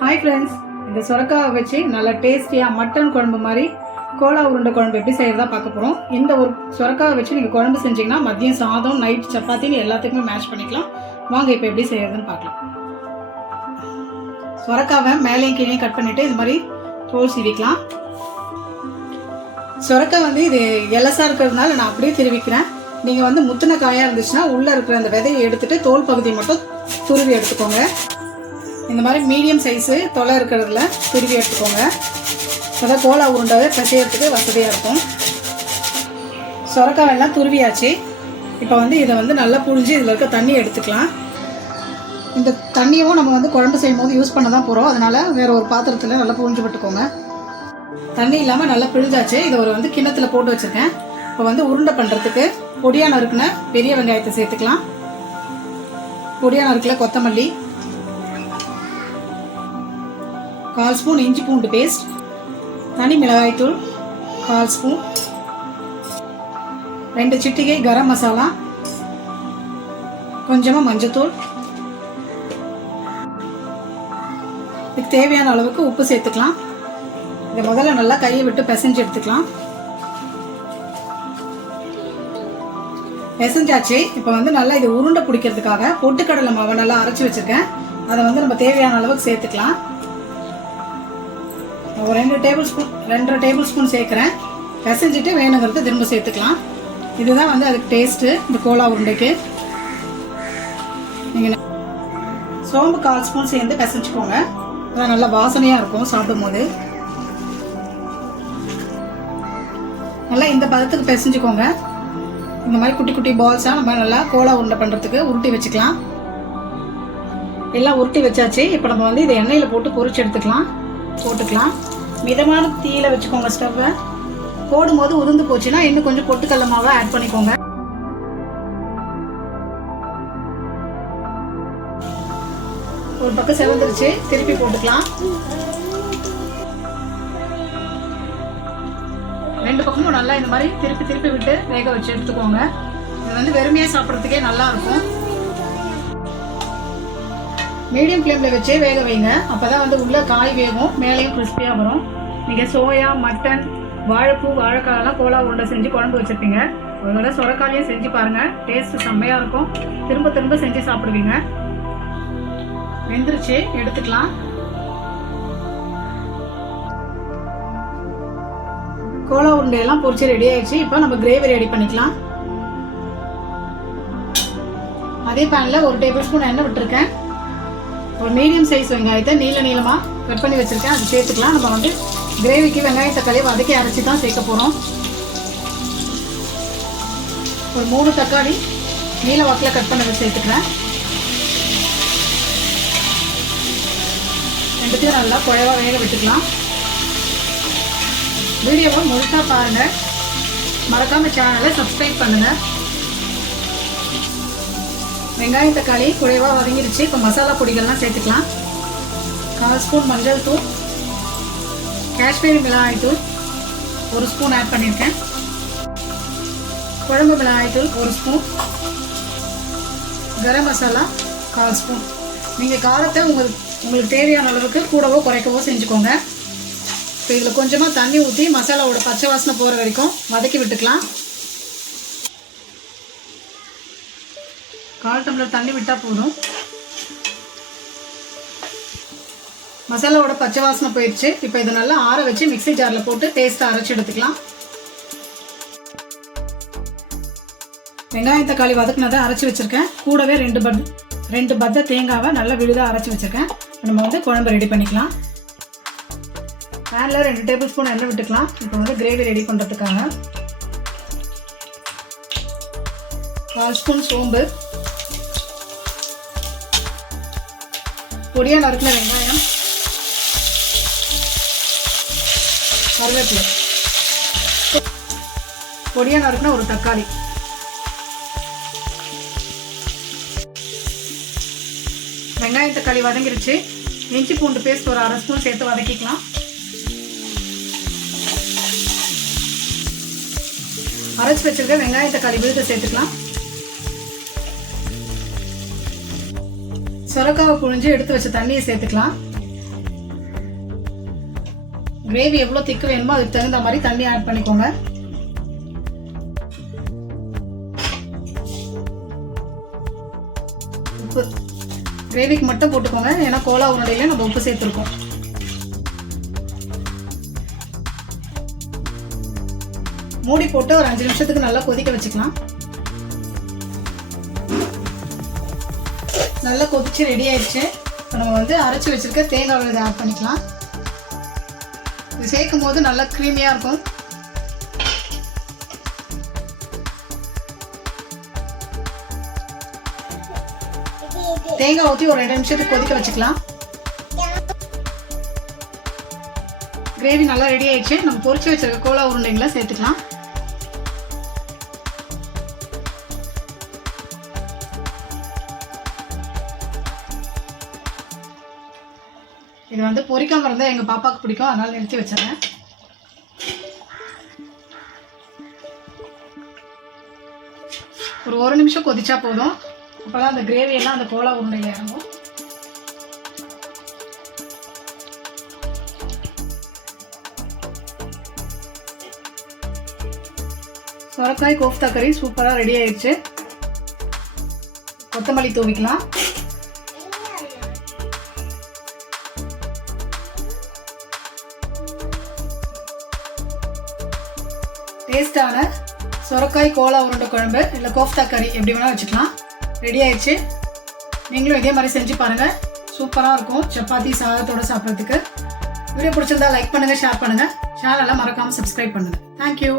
Hi friends இந்த சுரக்காவை வச்சு நல்லா டேஸ்டியாக மட்டன் குழம்பு மாதிரி கோலா உருண்டை குழம்பு எப்படி செய்கிறதா பார்க்க போகிறோம் இந்த ஒரு சுரக்காவை வச்சு நீங்கள் குழம்பு செஞ்சீங்கன்னா மதியம் சாதம் நைட் சப்பாத்தின்னு எல்லாத்துக்குமே மேட்ச் பண்ணிக்கலாம். வாங்க இப்போ எப்படி செய்கிறதுன்னு பார்க்கலாம். சுரக்காவை மேலேயும் கீழே கட் பண்ணிவிட்டு இது மாதிரி தோல் சீவிக்கலாம். சுரக்காய் வந்து இது எலசாக இருக்கிறதுனால நான் அப்படியே திருவிக்கிறேன். நீங்கள் வந்து முத்தின காயாக இருந்துச்சுன்னா உள்ளே இருக்கிற அந்த விதையை எடுத்துகிட்டு தோல் பகுதியை மட்டும் துருவி எடுத்துக்கோங்க. இந்த மாதிரி மீடியம் சைஸு தொலை இருக்கிறதுல துருவி எடுத்துக்கோங்க. அதான் கோலா உருண்டாவே பிசையறதுக்கு வசதியாக இருக்கும். சுரக்காய் எல்லாம் துருவியாச்சு. இப்போ வந்து இதை வந்து நல்லா புழிஞ்சு இதில் இருக்க தண்ணி எடுத்துக்கலாம். இந்த தண்ணியும் நம்ம வந்து குழம்பு செய்யும் போது யூஸ் பண்ண தான் போகிறோம் அதனால் வேறு ஒரு பாத்திரத்தில் நல்லா புழிஞ்சு விட்டுக்கோங்க. தண்ணி இல்லாமல் நல்லா பிழிஞ்சாச்சு. இதை ஒரு வந்து கிண்ணத்தில் போட்டு வச்சுருக்கேன். இப்போ வந்து உருண்டை பண்ணுறதுக்கு பொடியான நறுக்குன பெரிய வெங்காயத்தை சேர்த்துக்கலாம். பொடியான நறுக்கல கொத்தமல்லி கால் ஸ்பூன் இஞ்சி பூண்டு பேஸ்ட் தனி மிளகாய்த்தூள் கால் ஸ்பூன் ரெண்டு சிட்டிகை கரம் மசாலா கொஞ்சமாக மஞ்சத்தூள் இதுக்கு தேவையான அளவுக்கு உப்பு சேர்த்துக்கலாம். இதை முதல்ல நல்லா கையை விட்டு பிசைஞ்சு எடுத்துக்கலாம். பிசைஞ்சாச்சு. இப்போ வந்து நல்லா இது உருண்டை பிடிக்கிறதுக்காக பொட்டுக்கடலை மாவை நல்லா அரைச்சி வச்சுருக்கேன். அதை வந்து நம்ம தேவையான அளவுக்கு சேர்த்துக்கலாம். ஒரு ரெண்டு டேபிள் ஸ்பூன் ரெண்டரை டேபிள் ஸ்பூன் சேர்க்குறேன். பிசைஞ்சிட்டு வேணுங்கிறது திரும்ப சேர்த்துக்கலாம். இதுதான் வந்து அதுக்கு டேஸ்ட்டு இந்த கோலா உருண்டைக்கு. நீங்கள் சோம்பு கால் ஸ்பூன் சேர்ந்து பிசைஞ்சுக்கோங்க. அதான் நல்லா வாசனையாக இருக்கும் சாப்பிடும்போது. நல்லா இந்த பதத்துக்கு பிசைஞ்சுக்கோங்க. இந்த மாதிரி குட்டி குட்டி பால்ஸாக நம்ம நல்லா கோலா உருண்டை பண்ணுறதுக்கு உருட்டி வச்சுக்கலாம். எல்லாம் உருட்டி வச்சாச்சு. இப்போ நம்ம வந்து இதை எண்ணெயில் போட்டு பொறிச்சு எடுத்துக்கலாம். போட்டுக்கலாம். மிதமான தீயில வச்சுக்கோங்க ஸ்டவ்வை போடும்போது உதிர்ந்து போச்சுன்னா இன்னும் கொஞ்சம் பொட்டுக்கடல மாவை ஆட் பண்ணிக்கோங்க. ஒரு பக்கம் செவந்துருச்சு. திருப்பி போட்டுக்கலாம். ரெண்டு பக்கமும் நல்லா இந்த மாதிரி திருப்பி திருப்பி விட்டு வேக வச்சு எடுத்துக்கோங்க. இது வந்து வெறுமையாக சாப்பிட்றதுக்கே நல்லா இருக்கும். மீடியம் ஃப்ளேமில் வச்சே வேக வைங்க. அப்போ தான் வந்து உள்ளே காய் வேகும். மேலேயும் கிறிஸ்பியாக வரும். நீங்கள் சோயா மட்டன் வாழைப்பூ வாழைக்காயெல்லாம் கோலா உருண்டை செஞ்சு குழம்பு வச்சுருப்பீங்க. ஒரு தடவை சுரக்காலையும் செஞ்சு பாருங்கள் டேஸ்ட்டு செம்மையாக இருக்கும். திரும்ப திரும்ப செஞ்சு சாப்பிடுவீங்க. வெந்துருச்சு. எடுத்துக்கலாம். கோலா உருண்டையெல்லாம் பொரிச்சு ரெடி ஆயிடுச்சு. இப்போ நம்ம கிரேவி ரெடி பண்ணிக்கலாம். அதே பேனில் ஒரு டேபிள் ஸ்பூன் எண்ணெய் விட்டுருக்கேன். ஒரு மீடியம் சைஸ் வெங்காயத்தை நீள நீளமாக கட் பண்ணி வச்சுருக்கேன். அது சேர்த்துக்கலாம். நம்ம வந்து கிரேவிக்கு வெங்காயம் தக்காளி வதக்கி அரைச்சி தான் சேர்க்க போகிறோம் ஒரு மூணு தக்காளி நீல வாக்கில் கட் பண்ணதை சேர்த்துக்கிறேன். ரெண்டுத்தையும் நல்லா குழைவாக வேக விட்டுக்கலாம். வீடியோவை முழுசாக பாருங்கள் மறக்காம சேனலை சப்ஸ்கிரைப் பண்ணுங்கள் வெங்காயம் தக்காளி குறைவாக வதங்கிருச்சு. இப்போ மசாலா பொடிகள்லாம் சேர்த்துக்கலாம். கால் ஸ்பூன் மஞ்சள் தூள் காஷ்மீரி மிளகாய் தூள் ஒரு ஸ்பூன் ஆட் பண்ணியிருக்கேன் குழம்பு மிளகாய் தூள் ஒரு ஸ்பூன். கரம் மசாலா கால் ஸ்பூன். நீங்கள் காரத்தை உங்களுக்கு உங்களுக்கு தேவையான அளவுக்கு கூடவோ குறைக்கவோ செஞ்சுக்கோங்க. இப்போ இதில் கொஞ்சமாக தண்ணி ஊற்றி மசாலாவோட பச்சை வாசனை போகிற வரைக்கும் வதக்கி விட்டுக்கலாம். கால் டம்ளர் தண்ணி விட்டால் போதும். மசாலாவோட பச்சை வாசனை போயிடுச்சு. இப்போ இதை நல்லா ஆற வச்சு மிக்ஸி ஜாரில் போட்டு பேஸ்ட்டை அரைச்சி எடுத்துக்கலாம். வெங்காயம் தக்காளி வதக்குனதை அரைச்சி வச்சுருக்கேன். கூடவே ரெண்டு பத் ரெண்டு பத்த தேங்காவை நல்லா விழுதாக அரைச்சி வச்சுருக்கேன். நம்ம வந்து குழம்பு ரெடி பண்ணிக்கலாம். பேனில் ரெண்டு டேபிள் ஸ்பூன் எண்ணெய் விட்டுக்கலாம். இப்போ வந்து கிரேவி ரெடி பண்ணுறதுக்காக கால் ஸ்பூன் சோம்பு. பொடியாக நறுக்கின வெங்காயம். கருவேப்பிலை. பொடியாக நறுக்கின ஒரு தக்காளி. வெங்காயம் தக்காளி வதங்கிருச்சு. இஞ்சி பூண்டு பேஸ்ட் ஒரு அரை ஸ்பூன் சேர்த்து வதக்கிக்கலாம். அரைச்சி வச்சிருக்க வெங்காயம் தக்காளி விழுத சேர்த்துக்கலாம். சுரக்காவை புழிஞ்சு எடுத்து வச்ச தண்ணியை சேர்த்துக்கலாம். கிரேவி எவ்வளோ திக்கு வேணுமோ அதுக்கு தகுந்த மாதிரி தண்ணி ஆட் பண்ணிக்கோங்க. உப்பு. கிரேவிக்கு மட்டும் போட்டுக்கோங்க. ஏன்னா கோலா உருண்டையில நம்ம உப்பு சேர்த்துருக்கோம். மூடி போட்டு ஒரு அஞ்சு நிமிஷத்துக்கு நல்லா கொதிக்க வச்சுக்கலாம். நல்லா கொதிச்சு ரெடி ஆயிடுச்சு. இப்போ நம்ம வந்து அரைச்சி வச்சிருக்க தேங்காய் உள்ளதை ஆட் பண்ணிக்கலாம். இது சேர்க்கும் போது நல்லா க்ரீமியாக இருக்கும். தேங்காய் ஊற்றி ஒரு ரெண்டு நிமிஷத்துக்கு கொதிக்க வச்சுக்கலாம். கிரேவி நல்லா ரெடி ஆயிடுச்சு. நம்ம பொரிச்சு வச்சிருக்க கோலா உருண்டைங்களை சேர்த்துக்கலாம். இது வந்து பொறிக்காமல் இருந்தால் எங்கள் பாப்பாவுக்கு பிடிக்கும். அதனால் நிறுத்தி வச்சிடறேன். ஒரு ஒரு நிமிஷம் கொதிச்சா போதும். அப்போதான் அந்த கிரேவி எல்லாம் அந்த கோலா உருண்டையில் இறங்கும். சொரக்காய் கோஃப்தா கறி சூப்பராக ரெடி ஆயிடுச்சு. கொத்தமல்லி தூவிக்கலாம். டேஸ்டான சொரக்காய் கோலா உருண்டை குழம்பு இல்லை கோஃப்தா கறி எப்படி வேணால் வச்சுக்கலாம். ரெடி ஆயிடுச்சு. நீங்களும் இதே மாதிரி செஞ்சு பாருங்கள் சூப்பராக இருக்கும். சப்பாத்தி சாதத்தோட சாப்பிட்றதுக்கு. வீடியோ பிடிச்சிருந்தா லைக் பண்ணுங்கள் ஷேர் பண்ணுங்கள் சேனலை மறக்காமல் சப்ஸ்கிரைப் பண்ணுங்கள் தேங்க்யூ